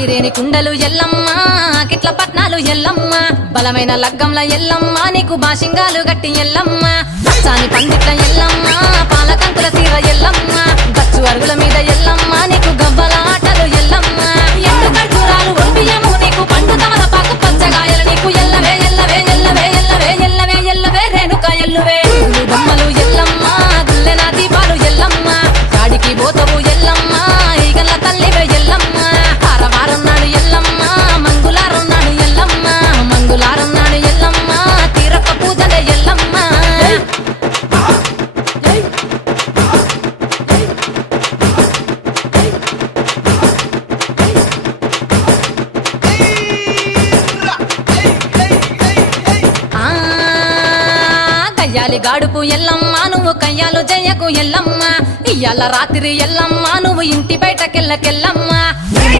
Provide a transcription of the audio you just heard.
ఐరేని కుండలు ఎల్లమ్మ కిట్ల పట్నాలు ఎల్లమ్మ బలమైన లగ్గంల ఎల్లమ్మ నీకు బాషింగాలు గట్టి ఎల్లమ్మ పచ్చాని పందిట్ల ఎల్లమ్మ పాలకంకుల సీర ఎల్లమ్మ గచ్చు అరుగుల మీద ఎల్లమ్మ నీకు గవ్వల ఆటలు ఎల్లమ్మ ఎండు ఖర్జూరాలు ఒంటియము నీకు పండు తమలపాకు పచ్చగాయలు నీకు ఎల్లవే ఎల్లవే ఎల్లవే ఎల్లవే ఎల్లవే ఎల్లవే రేణుక ఎల్లువే బొమ్మలు ఎల్లమ్మ గుల్లెన దీపాలు ఎల్లమ్మ కాడికి పోతవు ఎల్లమ్మ ఈగల తల్లివే ఎల్లమ్మ వారం నాడు ఎల్లమ్మ మంగులారం నాడు ఎల్లమ్మ మంగులారం నాడు ఎల్లమ్మ తీరప్ప పూజలే ఎల్లమ్మ కయ్యాలి గాడుపు ఎల్లమ్మ నువ్వు కయ్యాలు జయ్యకు ఎల్లమ్మ ఇయ్యాల రాత్రి ఎల్లమ్మ నువ్వు ఇంటి బయటకెళ్ళకెళ్ళమ్మ